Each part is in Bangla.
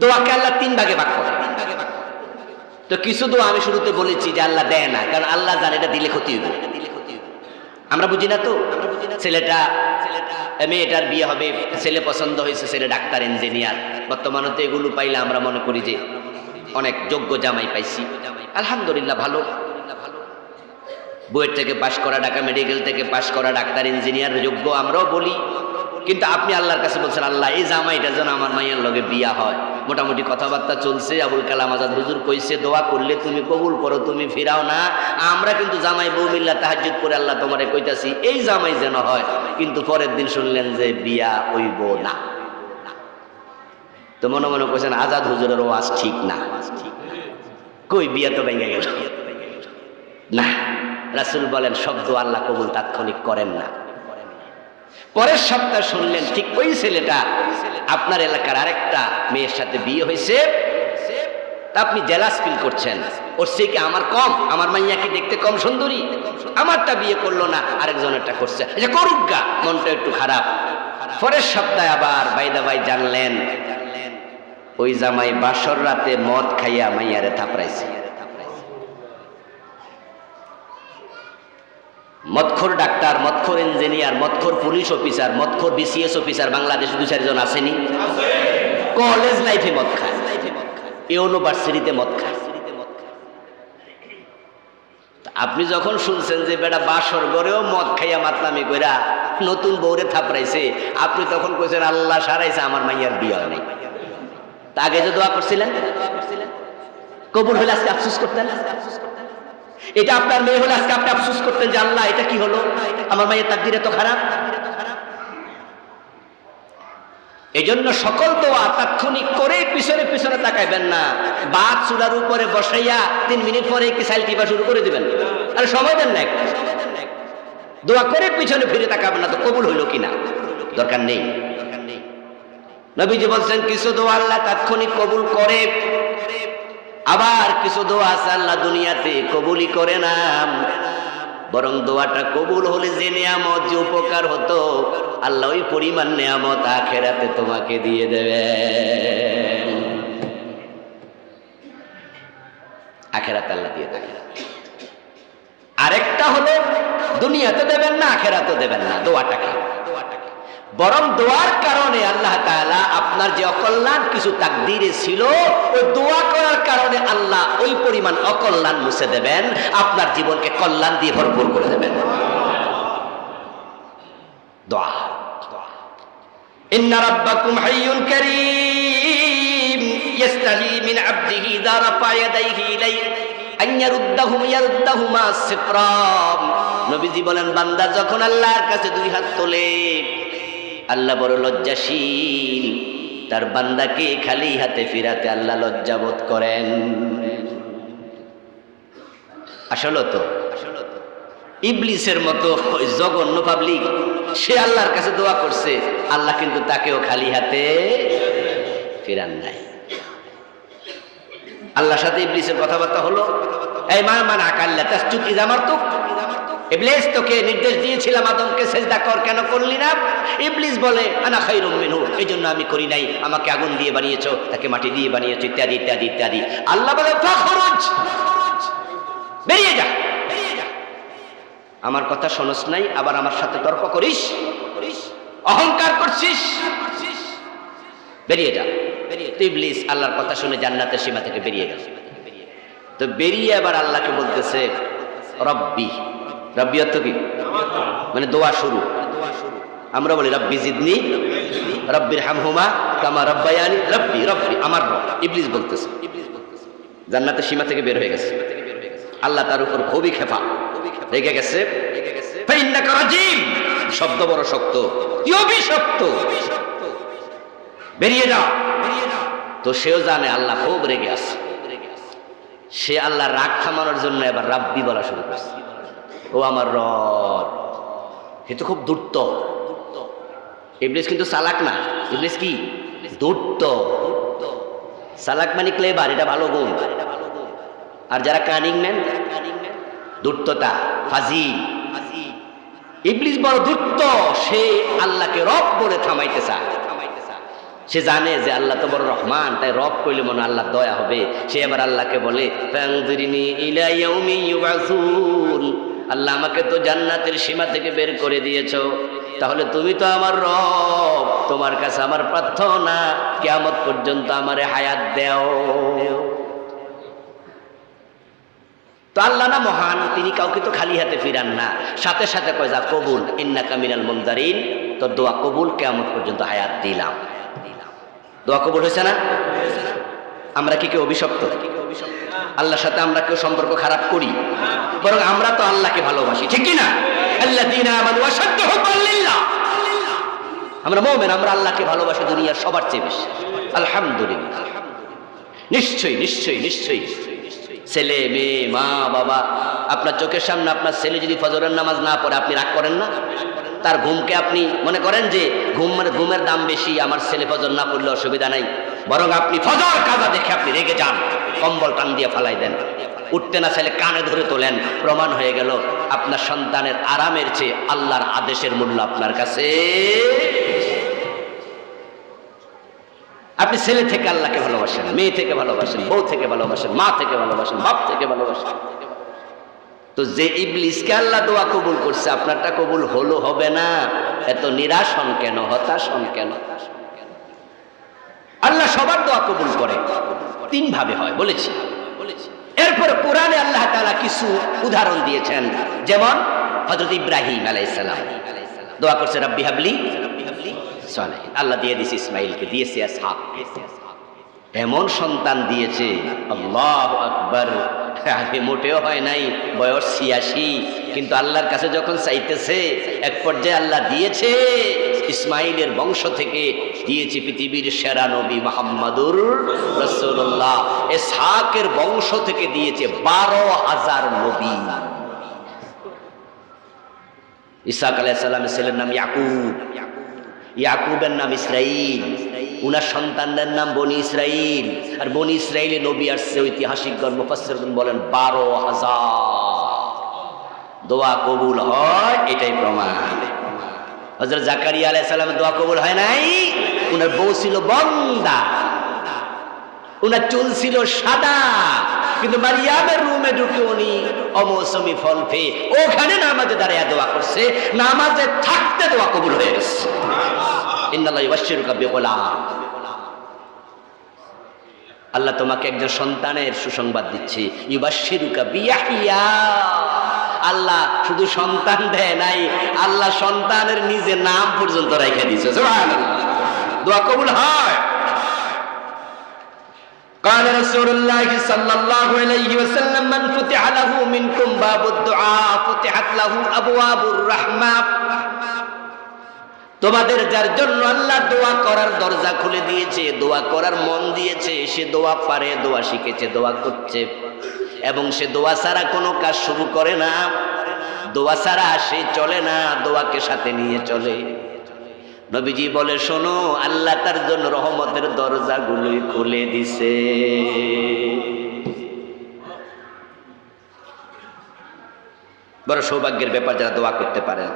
দোয়াকে আল্লাহ তিন ভাগে ভাগ করে। তো কিছু দোয়া আমি শুরুতে বলেছি যে আল্লাহ দেয় না, কারণ আল্লাহ জানে এটা দিলে ক্ষতি হবে। আমরা বুঝি না তো, মেয়েটার বিয়ে হবে, ছেলে পছন্দ হয়েছে, ছেলে ডাক্তার ইঞ্জিনিয়ার, বর্তমানে তো এগুলো পাইলে আমরা মনে করি যে অনেক যোগ্য জামাই পাইছি, আলহামদুলিল্লাহ ভালো। বুয়েট থেকে পাশ করা, ঢাকা মেডিকেল থেকে পাশ করা ডাক্তার ইঞ্জিনিয়ার যোগ্য আমরাও বলি। কিন্তু আপনি আল্লাহর কাছে বলছেন, আল্লাহ এই জামাইটা যেন আমার মাইয়ার লগে বিয়া হয়। মোটামুটি কথাবার্তা চলছে, আবুল কালাম আজাদ হুজুর কইছে দোয়া করলে তুমি কবুল করো, তুমি ফিরাও না। আমরা কিন্তু জামাই বউ মিল্লা তাহাজ্জুদ করে আল্লাহ তোমারে কইতাছি এই জামাই যেন হয়, কিন্তু পরের দিন শুনলেন যে বিয়া হইব না। তো মনে মনে কইছেন আজাদ হুজুরের ওয়াজ ঠিক না, কই বিয়া তো ভেঙে গেল না। রাসূল বলেন শব্দ আল্লাহ কবুল তাৎক্ষণিক করেন না। পরের সপ্তাহ শুনলেন ঠিক ওই ছেলেটা আপনার এলাকার আরেকটা মেয়ের সাথে বিয়ে হয়েছে, তা আপনি জেলাস ফিল করছেন, ওর সে কি আমার কম, আমার মাইয়া কি দেখতে কম সুন্দরী, আমারটা বিয়ে করলো না আরেকজনেরটা করছে, আচ্ছা করুক গা, মনটা একটু খারাপ। পরের সপ্তাহে আবার বাইদা ভাই জানলেন ওই জামাই বাসর রাতে মদ খাইয়া মাইয়ারে থাপড়াইছে। মদখোর ডাক্তার, মদখোর ইঞ্জিনিয়ার, মদখোর পুলিশ অফিসার, মদখোর বিসিএস অফিসার বাংলাদেশে 2-4 জন আসেনি? কলেজ লাইফে মদ খায়, ইউনিভার্সিটিতে মদ খায়। আপনি যখন শুনছেন যে বেটা বাসর ঘরেও মদ খাইয়া মাতলামি কইরা নতুন বউরে থাপড়াইছে, আপনি তখন কইছেন আল্লাহ সারাইছে আমার মাইয়ার বিয়ে নেই। তা আগে যে দোয়া করছিলেন কবুল হলে আজকে আফসোস করতেন। এটা আপনার মেয়ে হলে আজকে আপনি আফসোস করতেন যে আল্লাহ এটা কি হলো, আমার মায়ের তাকদীর এত খারাপ। এই জন্য সকল দোয়া তাৎক্ষণিক করে পিছনে পিছনে তাকাইবেন না। বাদ চুলার উপরে বসাইয়া 3 মিনিট পরে কি সাইল টিপা শুরু করে দিবেন, আর সময় দেন না। দোয়া করে পিছনে ফিরে তাকাবেন না, তো কবুল হইল কিনা দরকার নেই। নবীজি বলছেন কিছু দোয়া আল্লাহ তাৎক্ষণিক কবুল করে, আবার কিছু দোয়া আছে আল্লাহ দুনিয়াতে কবুলই করে না, বরং দোয়াটা কবুল হলে যে নিয়ামত, যে উপকার হতো, আল্লাহ ওই পরিমাণ নিয়ামত আখিরাতে তোমাকে দিয়ে দেবে। আখিরাতে আল্লাহ দিয়ে দেবে। আরেকটা হলো দুনিয়াতে দেবেন না, আখিরাতে দেবেন না দোয়াটাকে, বরং দোয়ার কারণে আল্লাহ তাআলা আপনার যে অকল্যাণ কিছু তাকদীরে ছিল, ওই দোয়া করার কারণে আল্লাহ ওই পরিমাণ অকল্যাণ মুছে দেবেন, আপনার জীবনকে কল্যাণ দিয়ে ভরপুর করে দেবেন। দোয়া, ইন্না রাব্বাকুম হাইয়ুন কারীম ইস্তাহি মিন আবদিহি ইযা রাফা ইয়াদাইহি ইলাইহি আন ইয়ারুদ্দাহুমা সিফরাম। নবীজি বলেন বান্দা যখন আল্লাহর কাছে 2 হাত তোলে, আল্লাহ বড় লজ্জাশীল, তার বান্দাকে খালি হাতে ফিরাতে আল্লাহ লজ্জাবোধ করেন। আসলে তো ইবলিসের মতো জঘন্য পাবলিক, সে আল্লাহর কাছে দোয়া করছে, আল্লাহ কিন্তু তাকেও খালি হাতে ফিরান নাই। আল্লাহর সাথে ইবলিসের কথাবার্তা হলো, এই মান আকাল্লা তাসজুদ ইযা আমারতুক, ইবলিস তোকে নির্দেশ দিয়েছিলাম আদমকে সেজদা কর, কেন করলি না? ইবলিস বলে আনা খায়রুম মিনহু, এইজন্য আমি করি নাই, আমাকে আগুন দিয়ে বানিয়েছো, তাকে মাটি দিয়ে বানিয়েছো, ইত্যাদি ইত্যাদি ইত্যাদি। আল্লাহ বলে ফাখরুজ, বেরিয়ে যা, আমার কথা শোনস নাই, আবার আমার সাথে তর্ক করিস, অহংকার করছিস, বেরিয়ে যা। তো ইবলিস আল্লাহর কথা শুনে জান্নাতের সীমা থেকে বেরিয়ে গেল। তো বেরিয়ে আবার আল্লাহকে বলতেছে রব্বি, রব্বি অর্থ কি? মানে দোয়া শুরু। আমরা বলি রব্বি জিদনি, রব্বির হামহুমা কামা রব্বায়ানি, রব্বি রব্বি আমার রব। ইবলিস বলতেছে, জান্নাতের সীমা থেকে বের হয়ে গেছে। আল্লাহ তার উপর খুবই খেপা রেগে গেছে। ফাইন্নাকা রাজিম, শব্দ বড় শক্ত, তুই অভিশপ্ত, বেরিয়ে যা। তো সেও জানে আল্লাহ খুব রেগে আছে, সে আল্লাহ রাগ থামানোর জন্য এবার রাব্বি বলা শুরু করছে, ও আমার রব। সে তো খুব ধূর্ত। ইবলিস কিন্তু চালাক না, ইবলিস কি ধূর্ত। চালাক মানে ক্লেভার, এটা ভালো গুণ। আর যারা কানিং ম্যান, ধূর্ততা, ফাজিল। ইবলিস বড় ধূর্ত, সে আল্লাহকে রব বলে থামাইতে চায়। সে জানে যে আল্লাহ তো বড় রহমান, তাই রব কইলে মনে আল্লাহ দয়া হবে। সে আবার আল্লাহকে বলে ফানযিরনি ইলা ইয়াউমি ইউবাসুন, আল্লাহ আমাকে তো জান্নাতের সীমা থেকে বের করে দিয়েছো, তাহলে তুমি তো আমার রব, তোমার কাছে আমার প্রার্থনা কিয়ামত পর্যন্ত আমারে হায়াত দাও। তো আল্লাহ না মহান, তিনি কাউকে তো খালি হাতে ফিরান না, সাথে সাথে কয় যা কবুল, ইন্নাকা মিনাল মুনজারিন, তোর দোয়া কবুল, কিয়ামত পর্যন্ত হায়াত দিলাম। দোয়া কবুল হয়েছে না? আমরা কি কেউ অভিশপ্ত? আল্লাহর সাথে আমরা কেউ সম্পর্ক খারাপ করি? বরং আমরা তো আল্লাহকে ভালোবাসি, ঠিক কি না? আল্লাযীনা আমানু আশাদ্দু হুব্বান লিল্লাহ, আমরা মুমিন, আমরা আল্লাহকে ভালোবাসি দুনিয়ার সবার চেয়ে বেশি। আলহামদুলিল্লাহ। নিশ্চয়ই নিশ্চয়ই নিশ্চয়ই ছেলে মেয়ে মা বাবা, আপনার চোখের সামনে আপনার ছেলে যদি ফজরের নামাজ না পড়ে আপনি রাগ করেন না? তার ঘুমকে আপনি মনে করেন যে ঘুমের দাম বেশি, আমার ছেলে ফজর না পড়লে অসুবিধা নাই, বরং আপনি ফজর কাজা দেখে আপনি রেগে যান, কম্বল টান দিয়ে ফালাই দেন, উঠতে না চাইলে কানে ধরে তোলেন। প্রমাণ হয়ে গেল আপনার সন্তানের আরামের চেয়ে আল্লাহর আদেশের মূল্য আপনার কাছে। আপনি ছেলে থেকে আল্লাহকে ভালোবাসেন, মেয়ে থেকে ভালোবাসেন, বউ থেকে ভালোবাসেন, মা থেকে ভালোবাসেন, বাপ থেকে ভালোবাসেন। তো যে ইবলিসকে আল্লাহ দোয়া কবুল করছে, আপনারটা কবুল হলো হবে না? এত নিরাশ হন কেন, হতাশ হন কেন? আল্লাহ সবার দোয়া কবুল করে, তিন ভাবে হয় বলেছি। এরপর কোরআনে আল্লাহ তাআলা কিছু উদাহরণ দিয়েছেন, যেমন হযরত ইব্রাহিম আলাইহিস সালাম দোয়া করছে রব্বি হাবলি সালেহিন, আল্লাহ দিয়ে দিয়েছে ইসমাইলকে, দিয়েছে ইসহাক, এমন সন্তান দিয়েছে, আল্লাহু আকবার। আগে মোটেও হয় নাই, বয়স ৮৬, কিন্তু আল্লাহর কাছে যখন চাইতেছে এক পর্যায়ে আল্লাহ দিয়েছে। ইসমাইলের বংশ থেকে দিয়েছে পৃথিবীর সেরা নবী মুহাম্মদুর রাসূলুল্লাহ। ইসহাকের বংশ থেকে দিয়েছে ১২,০০০ নবী। ইসহাক আলাইহিস সালামের ছেলের নাম ইয়াকুব, ইয়াকুবের নাম ইসরাইল, উনার সন্তানদের নাম বনি ইসরাইল। আর বনি ইসরাইলে নবী আসছে, ঐতিহাসিকগণ মুফাসসিরগণ বলেন ১২,০০০। দোয়া কবুল হয়, এটাই প্রমাণ। হযরত জাকারিয়া আলাইহিস সালামের দোয়া কবুল হয় নাই, উনার বউ ছিল বন্দা, উনার চুল ছিল সাদা, কিন্তু মারিয়ামের রুমে ঢুকে উনি অমৌসুমি ফল পেয়ে ওখানে নামাজে দাঁড়িয়ে দোয়া করছে, নামাজে থাকতে দোয়া কবুল হয়ে গেছে। ইন্নাল্লাহু ইউবাশশিরুকা বিগুলাম, আল্লাহ তোমাকে একজন সন্তানের সুসংবাদ দিচ্ছে। ইউবাশশিরুকা বিয়াহইয়া, আল্লাহ শুধু সন্তান দেয় নাই, আল্লাহ সন্তানের নিজের নাম পর্যন্ত রেখে দিয়েছে। সুবহানাল্লাহ, দোয়া কবুল হয়। قال رسول الله صلى الله عليه وسلم من فتح له منكم باب الدعاء فتحت له ابواب الرحمه, তোমাদের যার জন্য আল্লাহ দোয়া করার দরজা খুলে দিয়েছে, দোয়া করার মন দিয়েছে, সে দোয়া পারে, দোয়া শিখেছে, দোয়া করছে, এবং সে দোয়া ছাড়া কোনো কাজ শুরু করে না, দোয়া ছাড়া সে চলে না, দোয়াকে সাথে নিয়ে চলে। নবীজি বলে শোনো, আল্লাহ তার জন্য রহমতের দরজাগুলোই খুলে দিছে। বড় সৌভাগ্যের ব্যাপার যারা দোয়া করতে পারেন।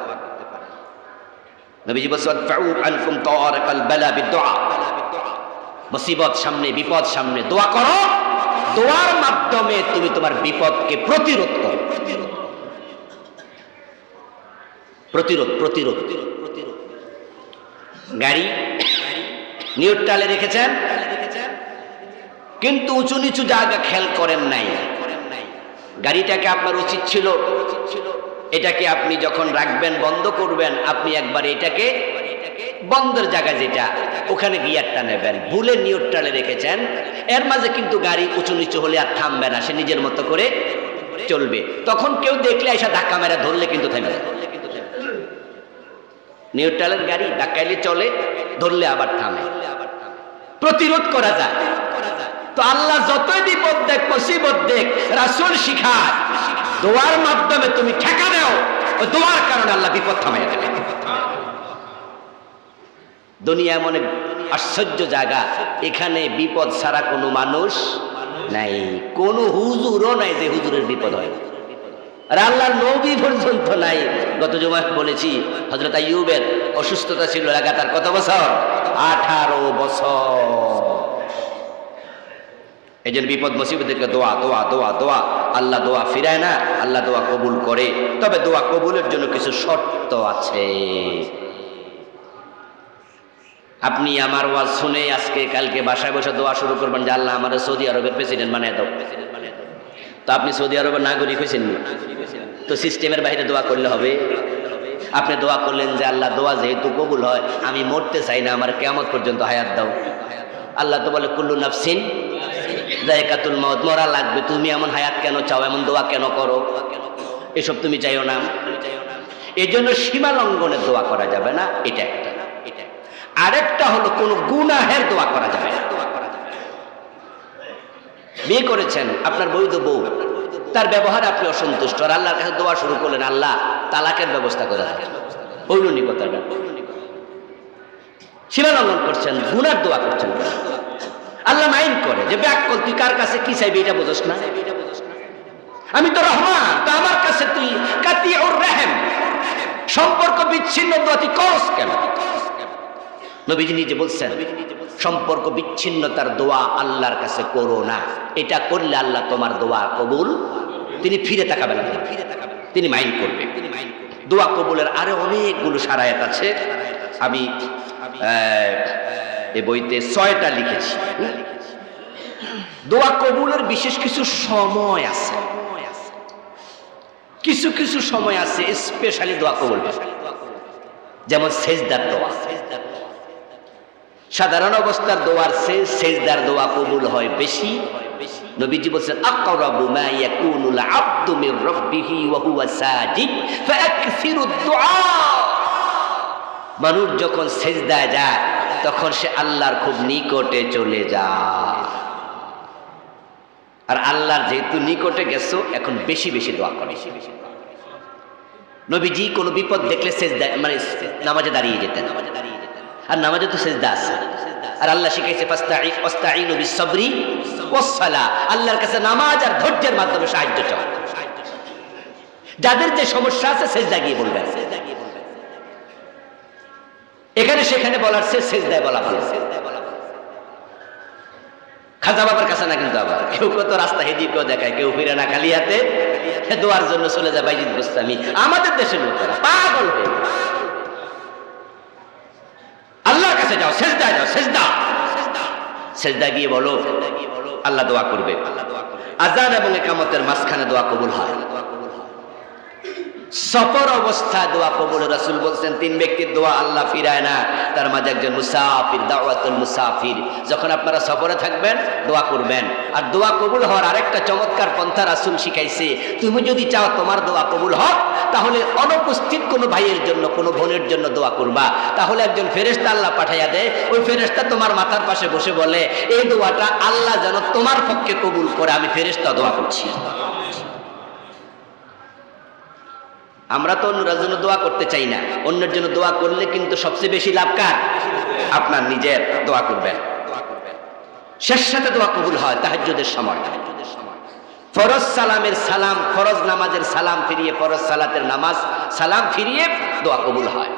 নবীজি বলেন ফাউ আনকুম তারাকাল বালা বিদুআ, মুসিবত সামনে, বিপদ সামনে, দোয়া করো, দোয়ার মাধ্যমে তুমি তোমার বিপদকে প্রতিরোধ করো। প্রতিরোধ প্রতিরোধ গাড়ি নিউট্রালে রেখেছেন, কিন্তু উঁচু নিচু জায়গা খেয়াল করেন নাই। গাড়িটাকে আপনার উচিত ছিল এটাকে আপনি যখন রাখবেন, বন্ধ করবেন, আপনি একবার এটাকে বন্ধের জায়গা যেটা ওখানে গিয়ারটা নেবেন, ভুলে নিউট্রালে রেখেছেন। এর মাঝে কিন্তু গাড়ি উঁচু নিচু হলে আর থামবে না, সে নিজের মতো করে চলবে। তখন কেউ দেখলে এসে ধাক্কা মেরে ধরলে কিন্তু থামবে না। নিউট্রালের গাড়ি ধাক্কাইলে চলে, ধরলে আবার থামে, প্রতিরোধ করা যায়। তো আল্লাহ যতই বিপদ দেখ, মুসিবত দেখ, রাসূল শিখায় দোয়ার মাধ্যমে তুমি ঠেকা দাও, ওই দোয়ার কারণে আল্লাহ বিপদ থামাইয়া দেবে। দুনিয়া এমন আশ্চর্য জায়গা, এখানে বিপদ ছাড়া কোনো মানুষ নাই, কোনো হুজুরও নাই যে হুজুরের বিপদ হয় না, আর আল্লাহর নবী পর্যন্ত নাই। গত জুমায় বলেছি হযরত আইয়ুবের অসুস্থতা ছিল লাগাতার কত বছর? 18 বছর। এই জন্য বিপদ মুসিবতকে দোয়া দোয়া দোয়া দোয়া, আল্লাহ দোয়া ফিরায় না, আল্লাহ দোয়া কবুল করে। তবে দোয়া কবুলের জন্য কিছু শর্ত আছে। আপনি আমার ওয়াজ শুনে আজকে কালকে বাসায় বসে দোয়া শুরু করবেন যে আল্লাহ আমার সৌদি আরবের প্রেসিডেন্ট বানিয়ে দাও। তো আপনি সৌদি আরবের নাগরিক হয়েছেন না, তো সিস্টেমের বাইরে দোয়া করলে হবে? আপনি দোয়া করলেন যে আল্লাহ দোয়া যেহেতু কবুল হয়, আমি মরতে চাই না, আমার কিয়ামত পর্যন্ত হায়াত দাও। আল্লাহ তো বলে কুল্লু নাফসিন যায়কাতুল মউত, মরা লাগবে। তুমি এমন হায়াত কেন চাও, এমন দোয়া কেন করো? এসব তুমি চাইও না। এই জন্য সীমা লঙ্ঘনের দোয়া করা যাবে না, এটা একটা। আরেকটা হলো কোন গুনাহের দোয়া করা যাবে না। বিয়ে করেছেন, আপনার বৈধ বউ, তার ব্যবহারে আপনি অসন্তুষ্ট, আর আল্লাহর কাছে দোয়া শুরু করলেন আল্লাহ তালাকের ব্যবস্থা করে দেন, পৌরনিকতাটা সীমা লঙ্ঘন করছেন, গুনার দোয়া করছেন। আল্লাহ মাইন্ড করে যে ব্যাককল তুই কার কাছে কি চাইবি এটা বোঝস না, আমি তো রহমান, তো আমার কাছে তুই কাতিউর রহম, সম্পর্ক বিচ্ছিন্ন দোয়া তুই করস কেন? নবীজি নিজে বলছেন সম্পর্ক বিচ্ছিন্নতার দোয়া আল্লাহর কাছে করো না, এটা করলে আল্লাহ তোমার দোয়া কবুল, তিনি ফিরে তাকাবেন না, তিনি মাইন্ড করবে। দোয়া কবুলের আরো অনেকগুলো শারায়াত আছে, আমি এই বইতে 6টা লিখেছি। দোয়া কবুলের বিশেষ কিছু সময় আছে, কিছু কিছু সময় আছে স্পেশালি দোয়া কবুল, যেমন সেজদার দোয়া। সাধারণ অবস্থার দোয়ার চেয়ে সেজদার দোয়া কবুল হয় বেশি। নবীজি বলেন আকরাবু মা ইয়াকুনুল আবদু মির রাব্বিহি ওয়া হুয়া সাজিদ ফাআকসিরুদ দুআ। মানুষ যখন সেজদায় যায় তখন সে আল্লাহর খুব নিকটে চলে যায়, আর আল্লাহর যেহেতু নিকটে গেছো এখন বেশি বেশি দোয়া করে। নবীজি কোনো বিপদ দেখলে সেজদায় মানে নামাজে দাঁড়িয়ে যেতেন, আর নামাজে তো সেজদা আছে, আর আল্লাহ শিখাইছে ফাস্তাঈনু বিস-সাবরি ওয়াস-সালাহ, আল্লাহর কাছে নামাজ আর ধৈর্যের মাধ্যমে সাহায্য চাও। যাদের যে সমস্যা আছে সেজদা গিয়ে বলবেন, এখানে সেখানে বলার চেয়ে সেজদায় বলা ভালো। খাজা বাবার কাছে না, কিন্তু আবার কেউ কত রাস্তা হেদিকেও দেখায়, কেউ ফিরে না খালি হাতে দোয়ার জন্য চলে যায় বাইজিদ বুস্তামি। আমাদের দেশের লোকেরা পাগল হয়ে আল্লাহর কাছে যাও, সেজদায় যাও, সেজদা সেজদা গিয়ে বলো, আল্লাহ দোয়া করবে। আযান এবং ইকামতের মাঝখানে দোয়া কবুল হয়। সফর অবস্থায় দোয়া কবুল, রাসূল বলছেন 3 ব্যক্তির দোয়া আল্লাহ ফিরায় না, তার মাঝে একজন মুসাফির, দাওয়াতুল মুসাফির। যখন আপনারা সফরে থাকবেন দোয়া করবেন। আর দোয়া কবুল হওয়ার আরেকটা চমৎকার পন্থা রাসূল শিখাইছে, তুমি যদি চাও তোমার দোয়া কবুল হোক, তাহলে অনুপস্থিত কোনো ভাইয়ের জন্য, কোনো বোনের জন্য দোয়া করবা। তাহলে একজন ফেরেশতা আল্লাহ পাঠাইয়া দেয়, ওই ফেরেশতা তোমার মাথার পাশে বসে বলে এই দোয়াটা আল্লাহ যেন তোমার পক্ষে কবুল করে, আমি ফেরেশতা দোয়া করছি। আমরা তো অন্যের জন্য দোয়া করতে চাই না, অন্যের জন্য দোয়া করলে কিন্তু সবচেয়ে বেশি লাভ কার? আপনার নিজের। দোয়া করবেন। শেষ সাথে দোয়া কবুল হয় তাহাজ্জুদের সময়। ফরজ সালামের সালাম, ফরজ নামাজের সালাম ফিরিয়ে, ফরজ সালাতের নামাজ সালাম ফিরিয়ে দোয়া কবুল হয়,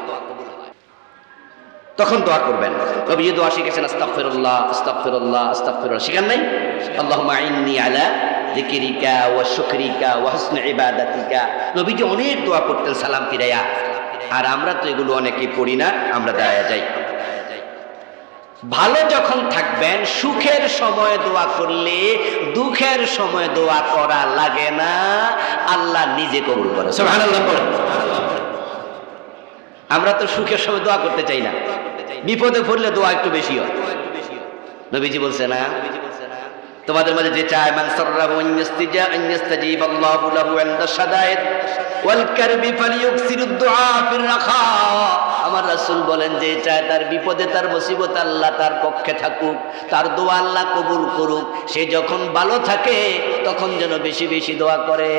তখন দোয়া করবেন। নবী দোয়া শিখেছেন আস্তাগফিরুল্লাহ আস্তাগফিরুল্লাহ আস্তাগফিরুল্লাহ, শিখান নাই? আল্লাহুম্মা ইন্নী আলা যিকরিকা ওয়া শুকরিকা ওয়া হুসনি ইবাদাতিকা। নবীজি অনেক দোয়া করতেন সালাম ফিরাইয়া, আর আমরা তো এগুলো অনেকেই পড়ি না, আমরা দাঁড়ায়া যাই। ভালো যখন থাকবেন, সুখের সময় দোয়া করলে দুঃখের সময় দোয়া করা লাগে না, আল্লাহ নিজে কবুল করে। সুবহানাল্লাহ বলেন। আমরা তো সুখের সময় দোয়া করতে চাই না, বিপদে পড়লে দোয়া একটু বেশি হয়। নবীজি বলছে না, তোমাদের মাঝে যে চায় মান সাররাহু আন ইয়াস্তাজিব আল্লাহু লাহু ইনদা শাদায়েদ ওয়াল কারবি ফালিয়ুকসিরুদ দুআ ফির রাখা। আমার রাসূল বলেন যে চায় তার বিপদে, তার মুসিবতে আল্লাহ তার পক্ষে থাকুক, তার দোয়া আল্লাহ কবুল করুক, সে যখন ভালো থাকে তখন যেন বেশি বেশি দোয়া করে।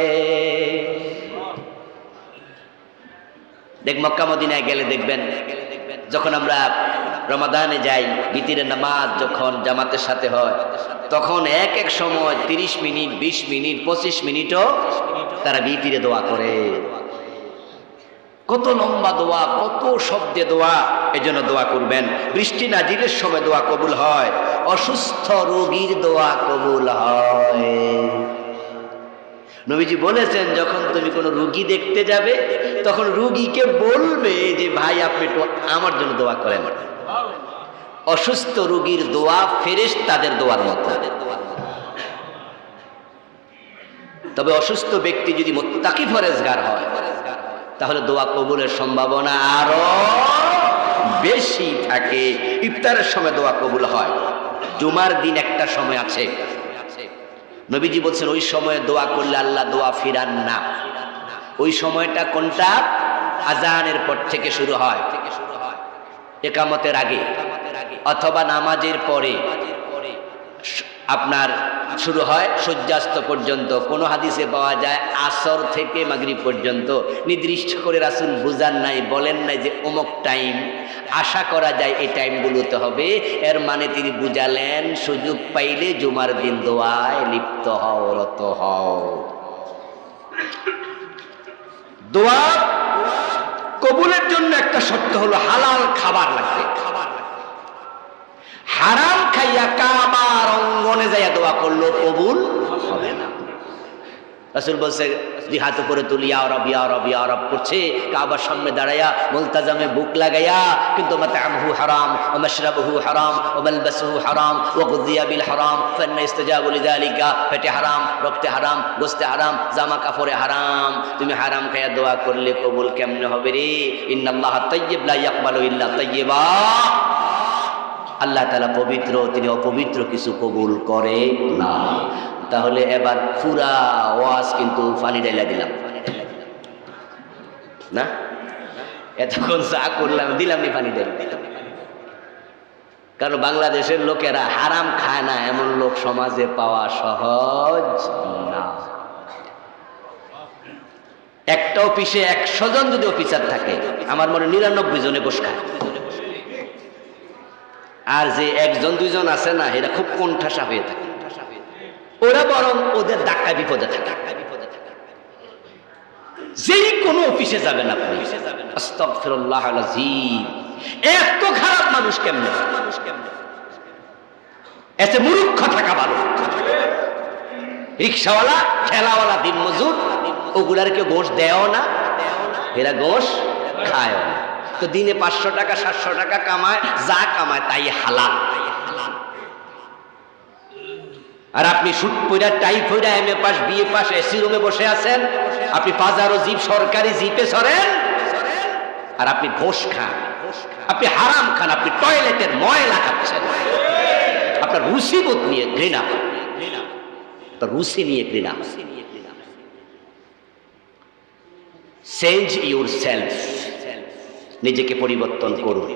দেখ মক্কা মদিনায় গেলে দেখবেন, যখন আমরা রমাদানে যাই, ভিতরের নামাজ যখন জামাতের সাথে হয়, তখন এক এক সময় 30 মিনিট 20 মিনিট 25 মিনিটও তারা ভিতরে দোয়া করে। কত লম্বা দোয়া, কত শব্দে দোয়া। এজন্য দোয়া করবেন। বৃষ্টি নাজিলের সময় দোয়া কবুল হয়, অসুস্থ রোগীর দোয়া কবুল হয়। নবীজি বলেছেন, যখন তুমি কোনো রুগী দেখতে যাবে তখন রুগীকে বলবে যে ভাই আপনি একটু আমার জন্য দোয়া করেন। অসুস্থ রুগীর দোয়া ফেরেশতাদের দোয়ার মতো। তবে অসুস্থ ব্যক্তি যদি মুত্তাকি পরেজগার হয় তাহলে দোয়া কবুলের সম্ভাবনা আরো বেশি থাকে। ইফতারের সময় দোয়া কবুল হয়। জুমার দিন একটা সময় আছে, নবীজি বলছেন ওই সময়ে দোয়া করলে আল্লাহ দোয়া ফিরান না। ওই সময়টা কোনটা? আজানের পর থেকে শুরু হয়, ইকামতের আগে অথবা নামাজের পরে আপনার শুরু হয় সূর্যাস্ত পর্যন্ত। কোন হাদিসে পাওয়া যায় আসর থেকে মাগরিব পর্যন্ত। নির্দিষ্ট করে রাসূল বুঝান নাই, বলেন নাই যে অমুক টাইম। আশা করা যায় এই টাইমগুলোতে হবে। এর মানে তিনি বুঝালেন সুযোগ পাইলে জুমার দিন দোয়ায় লিপ্ত হও, রত হও। দোয়া কবুলের জন্য একটা শর্ত হলো হালাল খাবার লাগবে। হারাম খাইয়া কাবার অঙ্গনে যাইয়া দোয়া করলো কবুল হবে না। রাসূল বলছে দুই হাত উপরে তুলি ইয়া রব ইয়া রব ইয়া রব করছে, কাবার সামনে দাঁড়াইয়া মুলতাজামে বুক লাগাইয়া, কিন্তু মাতআমহু হারাম ওয়া মাশরাবুহু হারাম ওয়া মালবাসুহু হারাম ওয়া গুযিয়া বিল হারাম ফান্না ইস্তাজাবু লিযালিকা। পেটে হারাম, রক্তে হারাম, গোশতে হারাম, জামা কাপড়ে হারাম। তুমি হারাম খাইয়া দোয়া করলে কবুল কেমনে হবে রে? ইন্নাল্লাহা তাইয়্যিব লা ইয়াকবালু ইল্লা তাইয়্যিবা। আল্লাহ তাআলা পবিত্র, তিনি অপবিত্র কিছু কবুল করে না। তাহলে এবার পুরা ওয়াজ কিন্তু পানি ঢাইলা দিলাম না, এতক্ষণ চা করলাম, দিলাম নি পানি ঢাইলা। কারণ বাংলাদেশের লোকেরা হারাম খায় না এমন লোক সমাজে পাওয়া সহজ না। একটা অফিসে 100 জন যদি অফিসার থাকে, আমার মনে 99 জনে ঘুষ খায়। আর যে 1 2 জন আছে না, এরা খুব কোণঠাসা হয়ে থাকে। ওরা বরং ওদের ধাক্কা বিপদে থাকে। যেই কোনো অফিসে যাবেন আপনি, আস্তাগফিরুল্লাহল আযীম, এত খারাপ মানুষ কেমনে? এত মূর্খ থাকা ভালো। রিকশাওয়ালা, ঠেলাওয়ালা, দিনমজুর, ওগুলার কেউ ঘোষ দেও না, এরা ঘোষ খায়ও না। তো দিনে 500 টাকা 700 টাকা কামায়, যা কামায় তাই হালাল। আর আপনি শুট পইরা, টাই পইরা, MA pass, BA pass, AC রুমে বসে আছেন। আপনি পাজারো জিপ, সরকারি জিপে চড়েন, আর আপনি ঘোষ খান, আপনি হারাম খান, আপনি টয়লেটের ময়লা খাচ্ছেন। আপনার রুচিবোধ নিয়ে ঘৃণা, আপনার রুচি নিয়ে ঘৃণা। চেঞ্জ ইউর সেলফ, নিজেকে পরিবর্তন করুন।